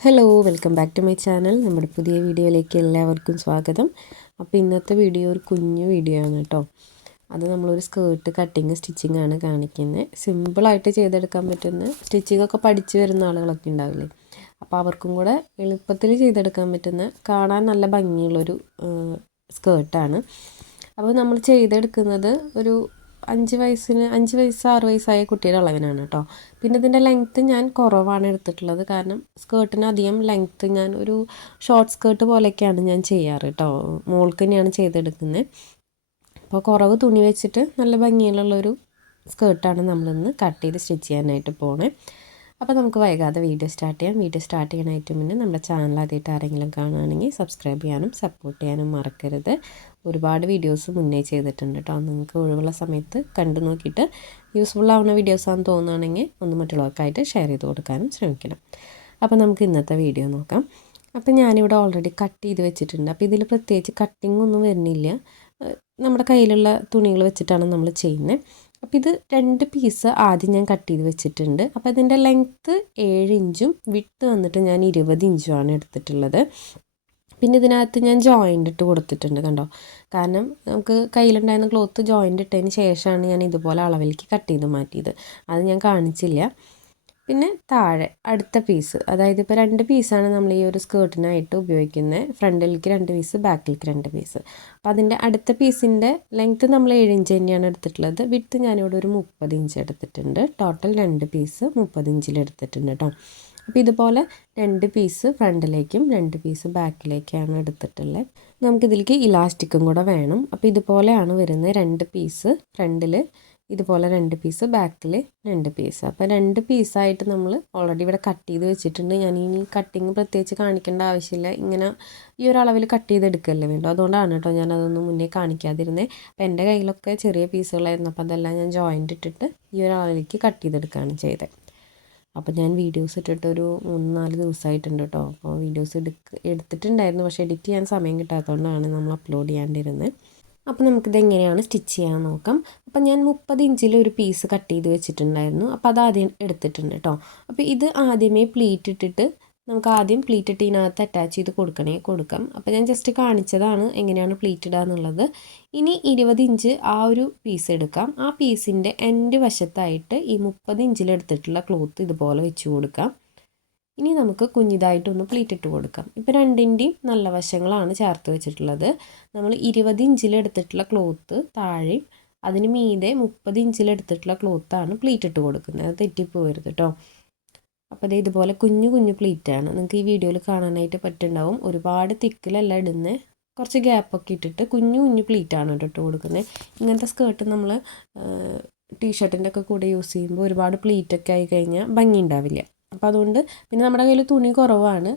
Hello welcome back to my channel നമ്മുടെ പുതിയ വീഡിയോയിലേക്ക് എല്ലാവർക്കും സ്വാഗതം. അപ്പോൾ ഇന്നത്തെ വീഡിയോ ഒരു കുഞ്ഞു വീഡിയോ ആണ് കേട്ടോ. അത് നമ്മളൊരു സ്കേർട്ട് കട്ടിങ് സ്റ്റിച്ചിങ് ആണ് കാണിക്കുന്നത് സിമ്പിളായിട്ട് ചെയ്തെടുക്കാൻ പറ്റുന്ന സ്റ്റിച്ചിങ് ഒക്കെ പഠിച്ചു വരുന്ന ആളുകളൊക്കെ ഉണ്ടാവില്ലേ? അപ്പോൾ അവർക്കും കൂടെ എളുപ്പത്തിൽ ചെയ്തെടുക്കാൻ പറ്റുന്ന കാണാൻ നല്ല ഭംഗിയുള്ളൊരു സ്കേർട്ടാണ് അപ്പോൾ നമ്മൾ ചെയ്തെടുക്കുന്നത് ഒരു അഞ്ച് വയസ്സിന് അഞ്ച് വയസ്സ് ആറ് വയസ്സായ കുട്ടിയുടെ അളവിനാണ് കേട്ടോ. പിന്നെ ഇതിന്റെ ലെങ്ത്ത് ഞാൻ കുറവാണ് എടുത്തിട്ടുള്ളത്. കാരണം സ്കേർട്ടിന് അധികം ലെങ്ത്ത് ഞാൻ ഒരു ഷോർട്ട് സ്കേർട്ട് പോലെയൊക്കെയാണ് ഞാൻ ചെയ്യാറ് കേട്ടോ. മോൾക്ക് തന്നെയാണ് ചെയ്തെടുക്കുന്നത്. അപ്പോൾ കുറവ് തുണി വെച്ചിട്ട് നല്ല ഭംഗിയിലുള്ളൊരു സ്കേർട്ടാണ് നമ്മളിന്ന് കട്ട് ചെയ്ത് സ്റ്റിച്ച് ചെയ്യാനായിട്ട് പോണേ. അപ്പോൾ നമുക്ക് വൈകാതെ വീഡിയോ സ്റ്റാർട്ട് ചെയ്യാം. വീഡിയോ സ്റ്റാർട്ട് ചെയ്യാനായിട്ട് മുന്നേ നമ്മുടെ ചാനൽ ആദ്യമായിട്ട് ആരെങ്കിലും കാണുകയാണെങ്കിൽ സബ്സ്ക്രൈബ് ചെയ്യാനും സപ്പോർട്ട് ചെയ്യാനും മറക്കരുത്. ഒരുപാട് വീഡിയോസ് മുന്നേ ചെയ്തിട്ടുണ്ട് കേട്ടോ നിങ്ങൾക്ക് ഒഴിവുള്ള സമയത്ത് കണ്ടു നോക്കിയിട്ട് യൂസ്ഫുൾ ആവുന്ന വീഡിയോസാണെന്ന് തോന്നുകയാണെങ്കിൽ ഒന്ന് മറ്റുള്ളവർക്കായിട്ട് ഷെയർ ചെയ്ത് കൊടുക്കാനും ശ്രമിക്കണം. അപ്പോൾ നമുക്ക് ഇന്നത്തെ വീഡിയോ നോക്കാം. അപ്പോൾ ഞാനിവിടെ ഓൾറെഡി കട്ട് ചെയ്ത് വെച്ചിട്ടുണ്ട്. അപ്പോൾ ഇതിൽ പ്രത്യേകിച്ച് കട്ടിംഗ് ഒന്നും വരുന്നില്ല. നമ്മുടെ കയ്യിലുള്ള തുണികൾ വെച്ചിട്ടാണ് നമ്മൾ ചെയ്യുന്നത്. അപ്പോൾ ഇത് രണ്ട് പീസ് ആദ്യം ഞാൻ കട്ട് ചെയ്ത് വെച്ചിട്ടുണ്ട്. അപ്പോൾ ഇതിന്റെ ലെങ്ത്ത് ഏഴ് ഇഞ്ചും വിട്ട് വന്നിട്ട് ഞാൻ ഇരുപത് ഇഞ്ചുമാണ് എടുത്തിട്ടുള്ളത്. പിന്നെ ഇതിനകത്ത് ഞാൻ ജോയിന്റ് ഇട്ട് കൊടുത്തിട്ടുണ്ട് കണ്ടോ? കാരണം നമുക്ക് കയ്യിലുണ്ടായിരുന്ന ക്ലോത്ത് ജോയിന്റ് ഇട്ടതിന് ശേഷമാണ് ഞാൻ ഇതുപോലെ അളവിലേക്ക് കട്ട് ചെയ്ത് മാറ്റിയത്. അത് ഞാൻ കാണിച്ചില്ല. പിന്നെ താഴെ അടുത്ത പീസ് അതായത് ഇപ്പോൾ രണ്ട് പീസാണ് നമ്മൾ ഈ ഒരു സ്കേർട്ടിനായിട്ട് ഉപയോഗിക്കുന്നത് ഫ്രണ്ടിലേക്ക് രണ്ട് പീസ് ബാക്കിലേക്ക് രണ്ട് പീസ് അപ്പോൾ അതിന്റെ അടുത്ത പീസിന്റെ ലെങ്ത്ത് നമ്മൾ ഏഴ് ഇഞ്ച് തന്നെയാണ് എടുത്തിട്ടുള്ളത്. വിട്ട് ഞാനിവിടെ ഒരു മുപ്പത് ഇഞ്ച് എടുത്തിട്ടുണ്ട്. ടോട്ടൽ രണ്ട് പീസ് മുപ്പത് ഇഞ്ചിൽ എടുത്തിട്ടുണ്ട് കേട്ടോ അപ്പോൾ ഇതുപോലെ രണ്ട് പീസ് ഫ്രണ്ടിലേക്കും രണ്ട് പീസ് ബാക്കിലേക്കാണ് എടുത്തിട്ടുള്ളത് നമുക്കിതിലേക്ക് ഇലാസ്റ്റിക്കും കൂടെ വേണം. അപ്പോൾ ഇതുപോലെയാണ് വരുന്നത് രണ്ട് പീസ് ഫ്രണ്ടിൽ ഇതുപോലെ രണ്ട് പീസ് ബാക്കിൽ രണ്ട് പീസ് അപ്പോൾ രണ്ട് പീസായിട്ട് നമ്മൾ ഓൾറെഡി ഇവിടെ കട്ട് ചെയ്ത് വെച്ചിട്ടുണ്ട്. ഞാൻ ഇനി കട്ടിങ് പ്രത്യേകിച്ച് കാണിക്കേണ്ട ആവശ്യമില്ല. ഇങ്ങനെ ഈ ഒരു അളവിൽ കട്ട് ചെയ്തെടുക്കല്ലേ വേണ്ടു. അതുകൊണ്ടാണ് കേട്ടോ ഞാൻ അതൊന്നും മുന്നേ കാണിക്കാതിരുന്നത് അപ്പോൾ എന്റെ കയ്യിലൊക്കെ ചെറിയ പീസുകളായിരുന്നു അപ്പോൾ അതെല്ലാം ഞാൻ ജോയിന്റ് ഇട്ടിട്ട് ഈ ഒരു അളവിലേക്ക് കട്ട് ചെയ്തെടുക്കുകയാണ് ചെയ്തത് അപ്പോൾ ഞാൻ വീഡിയോസ് ഇട്ടിട്ട് ഒരു മൂന്ന് നാല് ദിവസമായിട്ടുണ്ട് കേട്ടോ. അപ്പോൾ വീഡിയോസ് എടുക്ക എടുത്തിട്ടുണ്ടായിരുന്നു. പക്ഷേ എഡിറ്റ് ചെയ്യാൻ സമയം കിട്ടാത്തതുകൊണ്ടാണ് നമ്മൾ അപ്ലോഡ് ചെയ്യാണ്ടിരുന്നത് അപ്പോൾ നമുക്കിത് എങ്ങനെയാണ് സ്റ്റിച്ച് ചെയ്യാൻ നോക്കാം. അപ്പം ഞാൻ മുപ്പത് ഇഞ്ചിൽ ഒരു പീസ് കട്ട് ചെയ്ത് വെച്ചിട്ടുണ്ടായിരുന്നു. അപ്പോൾ അത് ആദ്യം എടുത്തിട്ടുണ്ട് കേട്ടോ അപ്പോൾ ഇത് ആദ്യമേ പ്ലീറ്റ് ഇട്ടിട്ട് നമുക്ക് ആദ്യം പ്ലീറ്റ് ഇട്ട് ഇതിനകത്ത് അറ്റാച്ച് ചെയ്ത് കൊടുക്കണേ കൊടുക്കാം. അപ്പോൾ ഞാൻ ജസ്റ്റ് കാണിച്ചതാണ് എങ്ങനെയാണ് പ്ലീറ്റ് ഇടുക എന്നുള്ളത്. ഇനി ഇരുപത് ഇഞ്ച് ആ ഒരു പീസ് എടുക്കാം. ആ പീസിന്റെ എന്റെ വശത്തായിട്ട് ഈ മുപ്പത് ഇഞ്ചിലെടുത്തിട്ടുള്ള ക്ലോത്ത് ഇതുപോലെ വെച്ച് കൊടുക്കാം. ഇനി നമുക്ക് കുഞ്ഞിതായിട്ടൊന്ന് പ്ലീറ്റ് ഇട്ട് കൊടുക്കാം. ഇപ്പോൾ രണ്ടിന്റെയും നല്ല വശങ്ങളാണ് ചേർത്ത് വെച്ചിട്ടുള്ളത്. നമ്മൾ ഇരുപത് ഇഞ്ചിലെടുത്തിട്ടുള്ള ക്ലോത്ത് താഴെയും അതിന് മീതെ മുപ്പത് ഇഞ്ചിലെടുത്തിട്ടുള്ള ക്ലോത്താണ് പ്ലീറ്റ് ഇട്ട് കൊടുക്കുന്നത്. അത് തെറ്റിപ്പോകരുത് കേട്ടോ അപ്പോൾ അതേ ഇതുപോലെ കുഞ്ഞു കുഞ്ഞു പ്ലീറ്റാണ് നിങ്ങൾക്ക് ഈ വീഡിയോയിൽ കാണാനായിട്ട് പറ്റുണ്ടാവും ഒരുപാട് തിക്കിലല്ല ഇടുന്നത് കുറച്ച് ഗ്യാപ്പൊക്കെ ഇട്ടിട്ട് കുഞ്ഞു കുഞ്ഞു പ്ലീറ്റാണ് കേട്ടോ ഇട്ട് കൊടുക്കുന്നത്. ഇങ്ങനത്തെ സ്കേർട്ട് നമ്മൾ ടീഷർട്ടിന്റെ ഒക്കെ കൂടെ യൂസ് ചെയ്യുമ്പോൾ ഒരുപാട് പ്ലീറ്റൊക്കെ ആയി കഴിഞ്ഞാൽ ഭംഗി ഉണ്ടാവില്ല. അപ്പോൾ അതുകൊണ്ട് പിന്നെ നമ്മുടെ കയ്യിൽ തുണി കുറവാണ്.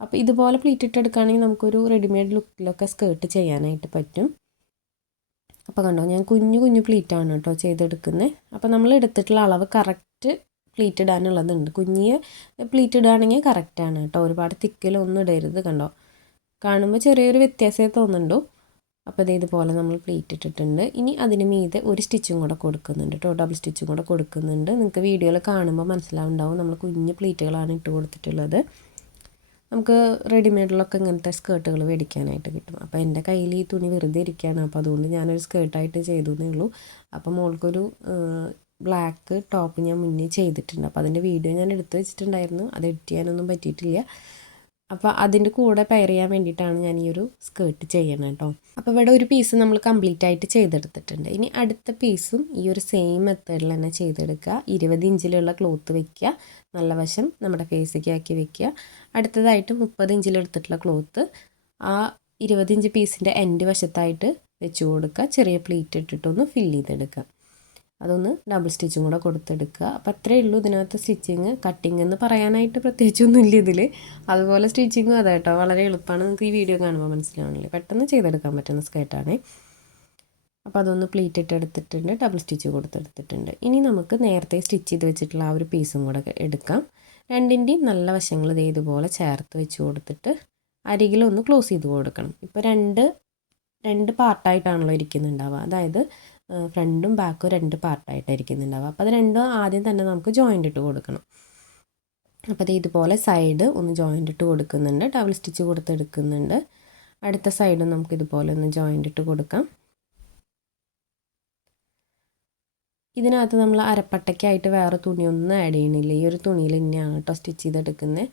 അപ്പോൾ ഇതുപോലെ പ്ലീറ്റ് ഇട്ടെടുക്കുകയാണെങ്കിൽ നമുക്കൊരു റെഡിമെയ്ഡ് ലുക്കിലൊക്കെ സ്കേർട്ട് ചെയ്യാനായിട്ട് പറ്റും. അപ്പോൾ കണ്ടോ ഞാൻ കുഞ്ഞു കുഞ്ഞു പ്ലീറ്റാണ് കേട്ടോ ചെയ്തെടുക്കുന്നത്. അപ്പോൾ നമ്മൾ എടുത്തിട്ടുള്ള അളവ് കറക്റ്റ് പ്ലീറ്റ് ഇടാനുള്ളതുണ്ട്. കുഞ്ഞിയ പ്ലീറ്റ് ഇടുകയാണെങ്കിൽ കറക്റ്റാണ് കേട്ടോ. ഒരുപാട് തിക്കിലൊന്നും ഇടരുത് കണ്ടോ. കാണുമ്പോൾ ചെറിയൊരു വ്യത്യാസമേ തോന്നുന്നുണ്ടോ അപ്പോൾ ഇത് ഇതുപോലെ നമ്മൾ പ്ലീറ്റ് ഇട്ടിട്ടുണ്ട്. ഇനി അതിന് മീതെ ഒരു സ്റ്റിച്ചും കൂടെ കൊടുക്കുന്നുണ്ട് കേട്ടോ ഡബിൾ സ്റ്റിച്ചും കൂടെ കൊടുക്കുന്നുണ്ട്. നിങ്ങൾക്ക് വീഡിയോയിൽ കാണുമ്പോൾ മനസ്സിലാവുണ്ടാവും. നമ്മൾ കുഞ്ഞ് പ്ലീറ്റുകളാണ് ഇട്ട് കൊടുത്തിട്ടുള്ളത്. നമുക്ക് റെഡിമെയ്ഡിലൊക്കെ ഇങ്ങനത്തെ സ്കേർട്ടുകൾ മേടിക്കാനായിട്ട് കിട്ടും. അപ്പോൾ എന്റെ കയ്യിൽ ഈ തുണി വെറുതെ ഇരിക്കുകയാണ് അപ്പോൾ അതുകൊണ്ട് ഞാനൊരു സ്കേർട്ടായിട്ട് ചെയ്തു എന്നേ ഉള്ളൂ. അപ്പോൾ മോൾക്കൊരു ബ്ലാക്ക് ടോപ്പ് ഞാൻ മുന്നേ ചെയ്തിട്ടുണ്ട്. അപ്പോൾ അതിന്റെ വീഡിയോ ഞാൻ എടുത്തു വെച്ചിട്ടുണ്ടായിരുന്നു. അത് എഡിറ്റ് ചെയ്യാനൊന്നും പറ്റിയിട്ടില്ല. അപ്പോൾ അതിന്റെ കൂടെ പെയർ ചെയ്യാൻ വേണ്ടിയിട്ടാണ് ഞാൻ ഈ ഒരു സ്കേർട്ട് ചെയ്യണം കേട്ടോ അപ്പോൾ ഇവിടെ ഒരു പീസ് നമ്മൾ കംപ്ലീറ്റ് ആയിട്ട് ചെയ്തെടുത്തിട്ടുണ്ട്. ഇനി അടുത്ത പീസും ഈ ഒരു സെയിം മെത്തേഡിൽ തന്നെ ചെയ്തെടുക്കുക. ഇരുപത് ഇഞ്ചിലുള്ള ക്ലോത്ത് വെക്കുക. നല്ല വശം നമ്മുടെ ഫേസിലേക്ക് ആക്കി വെക്കുക. അടുത്തതായിട്ട് മുപ്പത് ഇഞ്ചിലെടുത്തിട്ടുള്ള ക്ലോത്ത് ആ ഇരുപത് ഇഞ്ച് പീസിന്റെ എൻഡ് വശത്തായിട്ട് വെച്ച് കൊടുക്കുക. ചെറിയ പ്ലീറ്റ് ഇട്ടിട്ടൊന്ന് ഫില്ല് ചെയ്തെടുക്കുക. അതൊന്ന് ഡബിൾ സ്റ്റിച്ചും കൂടെ കൊടുത്തെടുക്കുക. അപ്പം അത്രയേ ഉള്ളൂ ഇതിനകത്ത് സ്റ്റിച്ചിങ് കട്ടിങ് എന്ന് പറയാനായിട്ട് പ്രത്യേകിച്ചൊന്നുമില്ല ഇതിൽ അതുപോലെ സ്റ്റിച്ചിങ്ങും അതെ കേട്ടോ. വളരെ എളുപ്പമാണ്. നിങ്ങൾക്ക് ഈ വീഡിയോ കാണുമ്പോൾ മനസ്സിലാവണില്ലേ? പെട്ടെന്ന് ചെയ്തെടുക്കാൻ പറ്റുന്ന സ്കേർട്ടാണ് അപ്പോൾ അതൊന്ന് പ്ലീറ്റ് ഇട്ട് എടുത്തിട്ടുണ്ട്. ഡബിൾ സ്റ്റിച്ച് കൊടുത്തെടുത്തിട്ടുണ്ട്. ഇനി നമുക്ക് നേരത്തെ സ്റ്റിച്ച് ചെയ്ത് വെച്ചിട്ടുള്ള ആ ഒരു പീസും കൂടെ എടുക്കാം. രണ്ടിന്റെയും നല്ല വശങ്ങൾ ഇതേതുപോലെ ചേർത്ത് വെച്ച് കൊടുത്തിട്ട് അരികിലൊന്ന് ക്ലോസ് ചെയ്ത് കൊടുക്കണം. ഇപ്പോൾ രണ്ട് രണ്ട് പാർട്ടായിട്ടാണല്ലോ ഇരിക്കുന്നുണ്ടാവുക. അതായത് ഫ്രണ്ടും ബാക്കും രണ്ട് പാർട്ടായിട്ടായിരിക്കുന്നുണ്ടാവുക. അപ്പോൾ അത് രണ്ടും ആദ്യം തന്നെ നമുക്ക് ജോയിന്റ് ഇട്ട് കൊടുക്കണം. അപ്പോൾ അത് ഇതുപോലെ സൈഡ് ഒന്ന് ജോയിന്റ് ഇട്ട് കൊടുക്കുന്നുണ്ട്. ഡബിൾ സ്റ്റിച്ച് കൊടുത്തെടുക്കുന്നുണ്ട്. അടുത്ത സൈഡും നമുക്ക് ഇതുപോലെ ഒന്ന് ജോയിന്റ് ഇട്ട് കൊടുക്കാം. ഇതിനകത്ത് നമ്മൾ അരപ്പട്ടയ്ക്കായിട്ട് വേറെ തുണിയൊന്നും ആഡ് ചെയ്യണില്ല. ഈ ഒരു തുണിയിൽ തന്നെയാണ് കേട്ടോ സ്റ്റിച്ച് ചെയ്തെടുക്കുന്നത്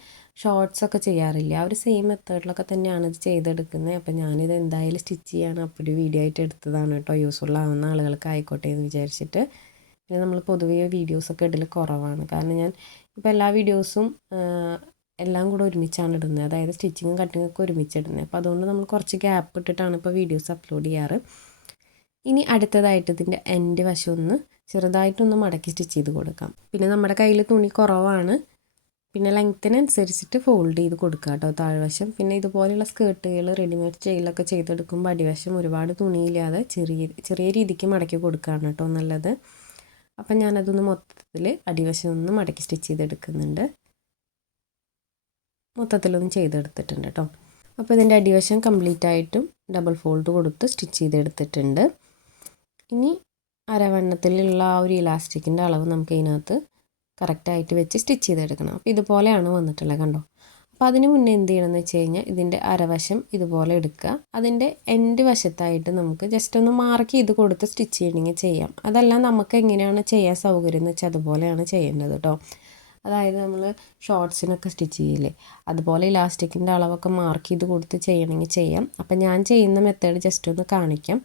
ഷോർട്സ് ഒക്കെ ചെയ്യാറില്ല. ആ ഒരു സെയിം മെത്തേഡിലൊക്കെ തന്നെയാണ് ഇത് ചെയ്തെടുക്കുന്നത് അപ്പോൾ ഞാനിത് എന്തായാലും സ്റ്റിച്ച് ചെയ്യാൻ അപ്പോൾ വീഡിയോ ആയിട്ട് എടുത്തതാണ് കേട്ടോ യൂസ്ഫുൾ ആവുന്ന ആളുകൾക്ക് ആയിക്കോട്ടെ എന്ന് വിചാരിച്ചിട്ട്. പിന്നെ നമ്മൾ പൊതുവേ വീഡിയോസൊക്കെ ഇടൽ കുറവാണ്. കാരണം ഞാൻ ഇപ്പോൾ എല്ലാ വീഡിയോസും എല്ലാം കൂടെ ഒരുമിച്ചാണ് ഇടുന്നത് അതായത് സ്റ്റിച്ചിങ്ങും കട്ടിങ്ങും ഒക്കെ ഒരുമിച്ച് ഇടുന്നത് അപ്പോൾ അതുകൊണ്ട് നമ്മൾ കുറച്ച് ഗ്യാപ്പ് ഇട്ടിട്ടാണ് ഇപ്പോൾ വീഡിയോസ് അപ്ലോഡ് ചെയ്യാറ്. ഇനി അടുത്തതായിട്ട് ഇതിന്റെ എൻഡ് വശം ഒന്ന് ചെറുതായിട്ടൊന്ന് മടക്കി സ്റ്റിച്ച് ചെയ്ത് കൊടുക്കാം. പിന്നെ നമ്മുടെ കയ്യിൽ തുണി കുറവാണ്. പിന്നെ ലെങ്ത്തിനനുസരിച്ചിട്ട് ഫോൾഡ് ചെയ്ത് കൊടുക്കുക കേട്ടോ താഴ്വശം. പിന്നെ ഇതുപോലെയുള്ള സ്കേർട്ടുകൾ റെഡിമെയ്ഡ് സ്റ്റൈലൊക്കെ ചെയ്തെടുക്കുമ്പോൾ അടിവശം ഒരുപാട് തുണിയില്ലാതെ ചെറിയ ചെറിയ രീതിക്ക് മടക്കി കൊടുക്കുകയാണ് കേട്ടോ നല്ലത്. അപ്പം ഞാനതൊന്ന് മൊത്തത്തിൽ അടിവശം ഒന്ന് മടക്കി സ്റ്റിച്ച് ചെയ്തെടുക്കുന്നുണ്ട്. മൊത്തത്തിലൊന്ന് ചെയ്തെടുത്തിട്ടുണ്ട് കേട്ടോ. അപ്പോൾ ഇതിന്റെ അടിവശം കംപ്ലീറ്റ് ആയിട്ടും ഡബിൾ ഫോൾഡ് കൊടുത്ത് സ്റ്റിച്ച് ചെയ്തെടുത്തിട്ടുണ്ട്. ഇനി അരവണ്ണത്തിലുള്ള ആ ഒരു ഇലാസ്റ്റിക്കിന്റെ അളവ് നമുക്ക് ഇതിനകത്ത് കറക്റ്റായിട്ട് വെച്ച് സ്റ്റിച്ച് ചെയ്തെടുക്കണം. അപ്പോൾ ഇതുപോലെയാണ് വന്നിട്ടുള്ളത് കണ്ടോ? അപ്പോൾ അതിന് മുന്നേ എന്ത് ചെയ്യണമെന്ന് വെച്ച് കഴിഞ്ഞാൽ ഇതിന്റെ അരവശം ഇതുപോലെ എടുക്കുക. അതിന്റെ എൻഡ് വശത്തായിട്ട് നമുക്ക് ജസ്റ്റ് ഒന്ന് മാർക്ക് ചെയ്ത് കൊടുത്ത് സ്റ്റിച്ച് ചെയ്യണമെങ്കിൽ ചെയ്യാം. അതല്ല നമുക്ക് എങ്ങനെയാണ് ചെയ്യാൻ സൗകര്യം എന്ന് വെച്ചാൽ അതുപോലെയാണ് ചെയ്യേണ്ടത് കേട്ടോ. അതായത് നമ്മൾ ഷോർട്സിനൊക്കെ സ്റ്റിച്ച് ചെയ്യില്ലേ? അതുപോലെ ഇലാസ്റ്റിക്കിന്റെ അളവൊക്കെ മാർക്ക് ചെയ്ത് കൊടുത്ത് ചെയ്യണമെങ്കിൽ ചെയ്യാം. അപ്പം ഞാൻ ചെയ്യുന്ന മെത്തേഡ് ജസ്റ്റ് ഒന്ന് കാണിക്കാം.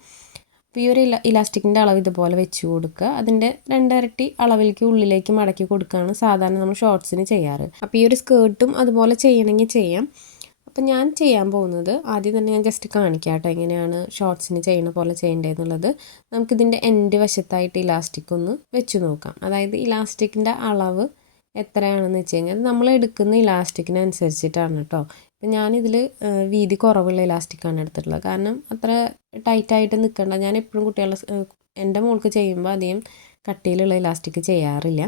അപ്പോൾ ഈ ഒരു ഇല ഇലാസ്റ്റിക്കിന്റെ അളവ് ഇതുപോലെ വെച്ച് കൊടുക്കുക. അതിന്റെ രണ്ടരട്ടി അളവിലേക്ക് ഉള്ളിലേക്ക് മടക്കി കൊടുക്കുകയാണ് സാധാരണ നമ്മൾ ഷോർട്സിന് ചെയ്യാറ്. അപ്പോൾ ഈ ഒരു സ്കേർട്ടും അതുപോലെ ചെയ്യണമെങ്കിൽ ചെയ്യാം. അപ്പം ഞാൻ ചെയ്യാൻ പോകുന്നത് ആദ്യം തന്നെ ഞാൻ ജസ്റ്റ് കാണിക്കാം കേട്ടോ എങ്ങനെയാണ് ഷോർട്സിന് ചെയ്യുന്ന പോലെ ചെയ്യേണ്ടതെന്നുള്ളത്. നമുക്കിതിന്റെ എൻഡ് വശത്തായിട്ട് ഇലാസ്റ്റിക് ഒന്ന് വെച്ച് നോക്കാം. അതായത് ഇലാസ്റ്റിക്കിന്റെ അളവ് എത്രയാണെന്ന് വെച്ച് കഴിഞ്ഞാൽ നമ്മൾ എടുക്കുന്ന ഇലാസ്റ്റിക്കിനനുസരിച്ചിട്ടാണ് കേട്ടോ. ഇപ്പം ഞാനിതിൽ വീതി കുറവുള്ള ഇലാസ്റ്റിക്കാണ് എടുത്തിട്ടുള്ളത്. കാരണം അത്ര ടൈറ്റായിട്ട് നിൽക്കേണ്ട ഞാൻ എപ്പോഴും കുട്ടികളെ എന്റെ മോൾക്ക് ചെയ്യുമ്പോൾ അധികം കട്ടിയിലുള്ള ഇലാസ്റ്റിക് ചെയ്യാറില്ല.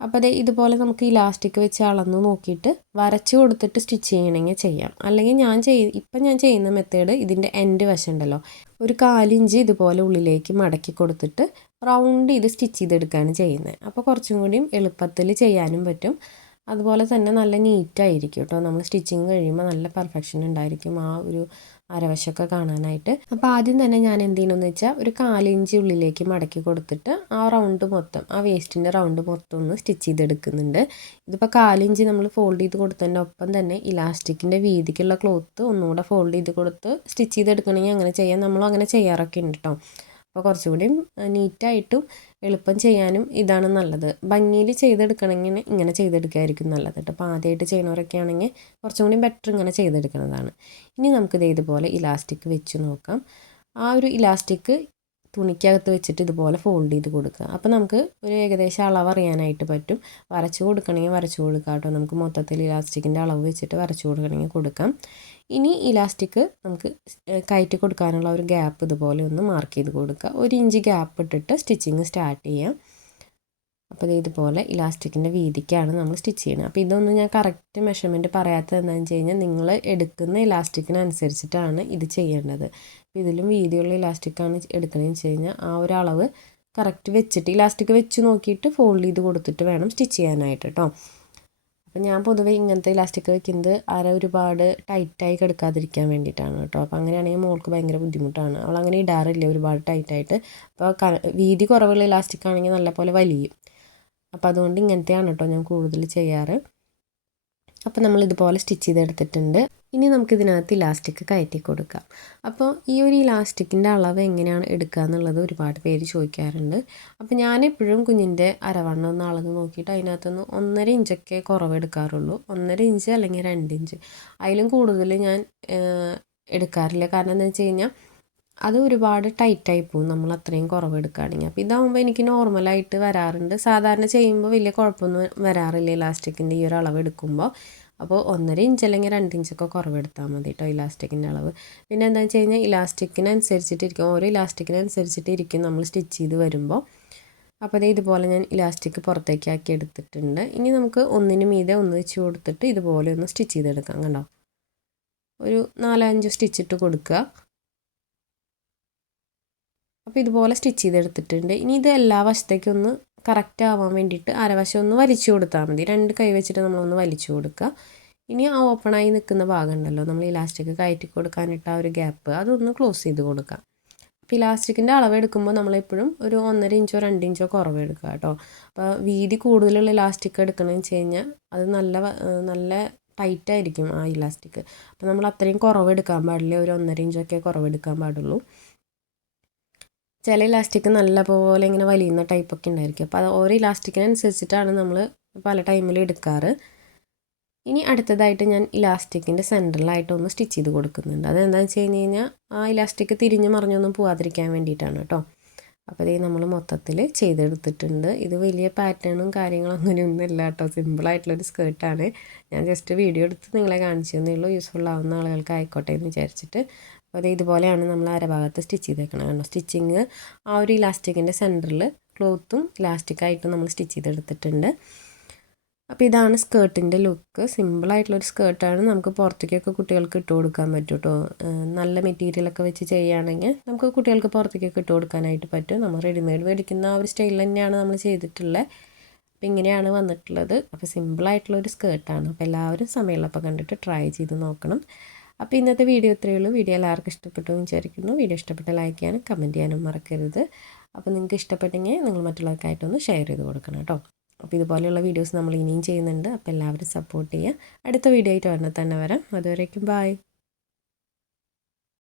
അപ്പോൾ അത് ഇതുപോലെ നമുക്ക് ഇലാസ്റ്റിക് വെച്ച് അളന്ന് നോക്കിയിട്ട് വരച്ച് കൊടുത്തിട്ട് സ്റ്റിച്ച് ചെയ്യണമെങ്കിൽ ചെയ്യാം. അല്ലെങ്കിൽ ഞാൻ ചെയ് ഇപ്പം ഞാൻ ചെയ്യുന്ന മെത്തേഡ് ഇതിന്റെ എൻഡ് വശം ഉണ്ടല്ലോ. ഒരു കാലിഞ്ച് ഇതുപോലെ ഉള്ളിലേക്ക് മടക്കി കൊടുത്തിട്ട് റൗണ്ട് ചെയ്ത് സ്റ്റിച്ച് ചെയ്തെടുക്കുകയാണ് ചെയ്യുന്നത്. അപ്പോൾ കുറച്ചും കൂടിയും എളുപ്പത്തിൽ ചെയ്യാനും പറ്റും. അതുപോലെ തന്നെ നല്ല നീറ്റായിരിക്കും കേട്ടോ നമ്മൾ സ്റ്റിച്ചിങ് കഴിയുമ്പോൾ നല്ല പെർഫെക്ഷൻ ഉണ്ടായിരിക്കും ആ ഒരു അരവശമൊക്കെ കാണാനായിട്ട്. അപ്പോൾ ആദ്യം തന്നെ ഞാൻ എന്ത് ചെയ്യണമെന്ന് വെച്ചാൽ ഒരു കാലിഞ്ച് ഉള്ളിലേക്ക് മടക്കി കൊടുത്തിട്ട് ആ റൗണ്ട് മൊത്തം ആ വേസ്റ്റിന്റെ റൗണ്ട് മൊത്തം ഒന്ന് സ്റ്റിച്ച് ചെയ്തെടുക്കുന്നുണ്ട്. ഇതിപ്പോൾ കാലിഞ്ച് നമ്മൾ ഫോൾഡ് ചെയ്ത് കൊടുത്തതിന്റെ ഒപ്പം തന്നെ ഇലാസ്റ്റിക്കിന്റെ വീതിക്കുള്ള ക്ലോത്ത് ഒന്നുകൂടെ ഫോൾഡ് ചെയ്ത് കൊടുത്ത് സ്റ്റിച്ച് ചെയ്തെടുക്കണമെങ്കിൽ അങ്ങനെ ചെയ്യാം. നമ്മളും അങ്ങനെ ചെയ്യാറൊക്കെ ഉണ്ട് കേട്ടോ അപ്പോൾ കുറച്ചുകൂടി നീറ്റായിട്ടും എളുപ്പം ചെയ്യാനും ഇതാണ് നല്ലത്. ഭംഗിയിൽ ചെയ്തെടുക്കണമെങ്കിൽ ഇങ്ങനെ ചെയ്തെടുക്കുകയായിരിക്കും നല്ലത് കേട്ടോ. അപ്പോൾ ആദ്യമായിട്ട് ചെയ്യണവരൊക്കെ ആണെങ്കിൽ കുറച്ചും കൂടി ബെറ്റർ ഇങ്ങനെ ചെയ്തെടുക്കുന്നതാണ്. ഇനി നമുക്കിത് ഇതുപോലെ ഇലാസ്റ്റിക് വെച്ച് നോക്കാം. ആ ഒരു ഇലാസ്റ്റിക് തുണിക്കകത്ത് വെച്ചിട്ട് ഇതുപോലെ ഫോൾഡ് ചെയ്ത് കൊടുക്കുക. അപ്പോൾ നമുക്ക് ഒരു ഏകദേശം അളവ് അറിയാനായിട്ട് പറ്റും. വരച്ച് കൊടുക്കണമെങ്കിൽ വരച്ച് കൊടുക്കാം കേട്ടോ. നമുക്ക് മൊത്തത്തിൽ ഇലാസ്റ്റിക്കിന്റെ അളവ് വെച്ചിട്ട് വരച്ച് കൊടുക്കണമെങ്കിൽ കൊടുക്കാം. ഇനി ഇലാസ്റ്റിക് നമുക്ക് കയറ്റി കൊടുക്കാനുള്ള ഒരു ഗ്യാപ്പ് ഇതുപോലെ ഒന്ന് മാർക്ക് ചെയ്ത് കൊടുക്കുക. ഒരു ഇഞ്ച് ഗ്യാപ്പ് ഇട്ടിട്ട് സ്റ്റിച്ചിങ് സ്റ്റാർട്ട് ചെയ്യാം. അപ്പോൾ ഇതുപോലെ ഇലാസ്റ്റിക്കിന്റെ വീതിക്കാണ് നമ്മൾ സ്റ്റിച്ച് ചെയ്യുന്നത് അപ്പോൾ ഇതൊന്നും ഞാൻ കറക്റ്റ് മെഷർമെന്റ് പറയാത്തത് എന്താണെന്ന് വെച്ച് കഴിഞ്ഞാൽ നിങ്ങൾ എടുക്കുന്ന ഇലാസ്റ്റിക്കിനനുസരിച്ചിട്ടാണ് ഇത് ചെയ്യേണ്ടത്. അപ്പോൾ ഇതിലും വീതിയുള്ള ഇലാസ്റ്റിക്കാണ് എടുക്കണമെന്ന് വെച്ച് കഴിഞ്ഞാൽ ആ ഒരു അളവ് കറക്റ്റ് വെച്ചിട്ട് ഇലാസ്റ്റിക് വെച്ച് നോക്കിയിട്ട് ഫോൾഡ് ചെയ്ത് കൊടുത്തിട്ട് വേണം സ്റ്റിച്ച് ചെയ്യാനായിട്ട് കേട്ടോ അപ്പം ഞാൻ പൊതുവേ ഇങ്ങനത്തെ ഇലാസ്റ്റിക് വെക്കുന്നത് അര ഒരുപാട് ടൈറ്റായി കിടക്കാതിരിക്കാൻ വേണ്ടിയിട്ടാണ് കേട്ടോ. അപ്പോൾ അങ്ങനെയാണെങ്കിൽ മോൾക്ക് ഭയങ്കര ബുദ്ധിമുട്ടാണ്. അവൾ അങ്ങനെ ഇടാറില്ല ഒരുപാട് ടൈറ്റായിട്ട്. അപ്പോൾ വീതി കുറവുള്ള ഇലാസ്റ്റിക് ആണെങ്കിൽ നല്ലപോലെ വലിയും. അപ്പോൾ അതുകൊണ്ട് ഇങ്ങനത്തെയാണ് കേട്ടോ ഞാൻ കൂടുതൽ ചെയ്യാറ്. അപ്പോൾ നമ്മൾ ഇതുപോലെ സ്റ്റിച്ച് ചെയ്തെടുത്തിട്ടുണ്ട്. ഇനി നമുക്കിതിനകത്ത് ഇലാസ്റ്റിക് കയറ്റി കൊടുക്കാം. അപ്പോൾ ഈ ഒരു ഇലാസ്റ്റിക്കിന്റെ അളവ് എങ്ങനെയാണ് എടുക്കുക എന്നുള്ളത് ഒരുപാട് പേര് ചോദിക്കാറുണ്ട്. അപ്പോൾ ഞാനെപ്പോഴും കുഞ്ഞിന്റെ അരവണ്ണം ഒന്ന് അളന്ന് നോക്കിയിട്ട് അതിനകത്തുനിന്ന് ഒന്നര ഇഞ്ചൊക്കെ കുറവെടുക്കാറുള്ളൂ ഒന്നര ഇഞ്ച് അല്ലെങ്കിൽ രണ്ട് ഇഞ്ച്. അതിലും കൂടുതൽ ഞാൻ എടുക്കാറില്ല. കാരണം എന്താ വെച്ച് കഴിഞ്ഞാൽ അത് ഒരുപാട് ടൈറ്റായി പോകും. നമ്മൾ അത്രയും കുറവെടുക്കുകയാണെങ്കിൽ അപ്പോൾ ഇതാകുമ്പോൾ എനിക്ക് നോർമലായിട്ട് വരാറുണ്ട്. സാധാരണ ചെയ്യുമ്പോൾ വലിയ കുഴപ്പമൊന്നും വരാറില്ല ഇലാസ്റ്റിക്കിന്റെ ഈ ഒരു അളവ് എടുക്കുമ്പോൾ അപ്പോൾ ഒന്നര ഇഞ്ച് അല്ലെങ്കിൽ രണ്ട് ഇഞ്ചൊക്കെ കുറവെടുത്താൽ മതി കേട്ടോ ഇലാസ്റ്റിക്കിന്റെ അളവ്. പിന്നെ എന്താ വെച്ച് കഴിഞ്ഞാൽ ഇലാസ്റ്റിക്കിനനുസരിച്ചിട്ടിരിക്കും. ഓരോ ഇലാസ്റ്റിക്കിനനുസരിച്ചിട്ടിരിക്കും നമ്മൾ സ്റ്റിച്ച് ചെയ്ത് വരുമ്പോൾ. അപ്പോൾ അതേ ഇതുപോലെ ഞാൻ ഇലാസ്റ്റിക് പുറത്തേക്കാക്കി എടുത്തിട്ടുണ്ട്. ഇനി നമുക്ക് ഒന്നിന് മീതെ ഒന്ന് വെച്ച് കൊടുത്തിട്ട് ഇതുപോലെ ഒന്ന് സ്റ്റിച്ച് ചെയ്തെടുക്കാം കണ്ടോ? ഒരു നാലഞ്ച് സ്റ്റിച്ച് ഇട്ട് കൊടുക്കുക. അപ്പോൾ ഇതുപോലെ സ്റ്റിച്ച് ചെയ്തെടുത്തിട്ടുണ്ട്. ഇനി ഇത് എല്ലാ വശത്തേക്കും ഒന്ന് കറക്റ്റ് ആവാൻ വേണ്ടിയിട്ട് അരവശം ഒന്ന് വലിച്ചു കൊടുത്താൽ മതി. രണ്ട് കൈ വെച്ചിട്ട് നമ്മളൊന്ന് വലിച്ചു കൊടുക്കുക. ഇനി ആ ഓപ്പണായി നിൽക്കുന്ന ഭാഗം ഉണ്ടല്ലോ നമ്മൾ ഇലാസ്റ്റിക് കയറ്റി കൊടുക്കാനിട്ട് ആ ഒരു ഗ്യാപ്പ് അതൊന്ന് ക്ലോസ് ചെയ്ത് കൊടുക്കാം അപ്പോൾ ഇലാസ്റ്റിക്കിന്റെ അളവ് എടുക്കുമ്പോൾ നമ്മളെപ്പോഴും ഒരു ഒന്നര ഇഞ്ചോ രണ്ട് ഇഞ്ചോ കുറവ് എടുക്കുക കേട്ടോ. അപ്പോൾ വീതി കൂടുതലുള്ള ഇലാസ്റ്റിക് എടുക്കണമെന്ന് വെച്ച് കഴിഞ്ഞാൽ അത് നല്ല നല്ല ടൈറ്റായിരിക്കും ആ ഇലാസ്റ്റിക് അപ്പോൾ നമ്മൾ അത്രയും കുറവെടുക്കാൻ പാടില്ല ഒരു ഒന്നര ഇഞ്ചൊക്കെ കുറവെടുക്കാൻ പാടുള്ളൂ. ചില ഇലാസ്റ്റിക് നല്ല പോലെ ഇങ്ങനെ വലിയുന്ന ടൈപ്പൊക്കെ ഉണ്ടായിരിക്കും. അപ്പോൾ അത് ഓരോ ഇലാസ്റ്റിക്കിനനുസരിച്ചിട്ടാണ് നമ്മൾ പല ടൈമിൽ എടുക്കാറ്. ഇനി അടുത്തതായിട്ട് ഞാൻ ഇലാസ്റ്റിക്കിന്റെ സെന്ററിലായിട്ട് ഒന്ന് സ്റ്റിച്ച് ചെയ്ത് കൊടുക്കുന്നുണ്ട്. അതെന്താണെന്ന് വെച്ച് കഴിഞ്ഞ് കഴിഞ്ഞാൽ ആ ഇലാസ്റ്റിക് തിരിഞ്ഞ് മറിഞ്ഞൊന്നും പോവാതിരിക്കാൻ വേണ്ടിയിട്ടാണ് കേട്ടോ അപ്പോൾ ഇത് നമ്മൾ മൊത്തത്തിൽ ചെയ്തെടുത്തിട്ടുണ്ട്. ഇത് വലിയ പാറ്റേണും കാര്യങ്ങളും അങ്ങനെയൊന്നും ഇല്ല കേട്ടോ സിമ്പിളായിട്ടുള്ളൊരു സ്കേർട്ടാണ് ഞാൻ ജസ്റ്റ് വീഡിയോ എടുത്ത് നിങ്ങളെ കാണിച്ചു തന്നേ ഉള്ളൂ. യൂസ്ഫുൾ ആവുന്ന ആളുകൾക്ക് ആയിക്കോട്ടെ എന്ന് വിചാരിച്ചിട്ട് അത് ഇതുപോലെയാണ് നമ്മൾ അരഭാഗത്ത് സ്റ്റിച്ച് ചെയ്തേക്കണം കാരണം സ്റ്റിച്ചിങ് ആ ഒരു ഇലാസ്റ്റിക്കിന്റെ സെന്ററിൽ ക്ലോത്തും ഇലാസ്റ്റിക്കായിട്ടും നമ്മൾ സ്റ്റിച്ച് ചെയ്തെടുത്തിട്ടുണ്ട്. അപ്പോൾ ഇതാണ് സ്കേർട്ടിന്റെ ലുക്ക് സിമ്പിളായിട്ടുള്ളൊരു സ്കേർട്ടാണ് നമുക്ക് പുറത്തേക്കൊക്കെ കുട്ടികൾക്ക് ഇട്ട് കൊടുക്കാൻ പറ്റും കേട്ടോ നല്ല മെറ്റീരിയലൊക്കെ വെച്ച് ചെയ്യുകയാണെങ്കിൽ നമുക്ക് കുട്ടികൾക്ക് പുറത്തേക്കൊക്കെ ഇട്ട് കൊടുക്കാനായിട്ട് പറ്റും. നമ്മൾ റെഡിമെയ്ഡ് മേടിക്കുന്ന ആ ഒരു സ്റ്റൈൽ തന്നെയാണ് നമ്മൾ ചെയ്തിട്ടുള്ളത്. അപ്പോൾ ഇങ്ങനെയാണ് വന്നിട്ടുള്ളത്. അപ്പോൾ സിമ്പിളായിട്ടുള്ളൊരു സ്കേർട്ടാണ് അപ്പോൾ എല്ലാവരും സമയമുള്ളപ്പോൾ കണ്ടിട്ട് ട്രൈ ചെയ്ത് നോക്കണം. അപ്പോൾ ഇന്നത്തെ വീഡിയോ ഇത്രയേ ഉള്ളൂ. വീഡിയോ എല്ലാവർക്കും ഇഷ്ടപ്പെട്ടു എന്ന് വിചാരിക്കുന്നു. വീഡിയോ ഇഷ്ടപ്പെട്ട ലൈക്ക് ചെയ്യാനും കമന്റ് ചെയ്യാനും മറക്കരുത്. അപ്പോൾ നിങ്ങൾക്ക് ഇഷ്ടപ്പെട്ടെങ്കിൽ നിങ്ങൾ മറ്റുള്ളവർക്കായിട്ടൊന്ന് ഷെയർ ചെയ്ത് കൊടുക്കണം കേട്ടോ. അപ്പോൾ ഇതുപോലെയുള്ള വീഡിയോസ് നമ്മൾ ഇനിയും ചെയ്യുന്നുണ്ട്. അപ്പോൾ എല്ലാവരും സപ്പോർട്ട് ചെയ്യുക. അടുത്ത വീഡിയോ ആയിട്ട് വന്നാൽ തന്നെ വരാം. അതുവരേക്കും ബായ്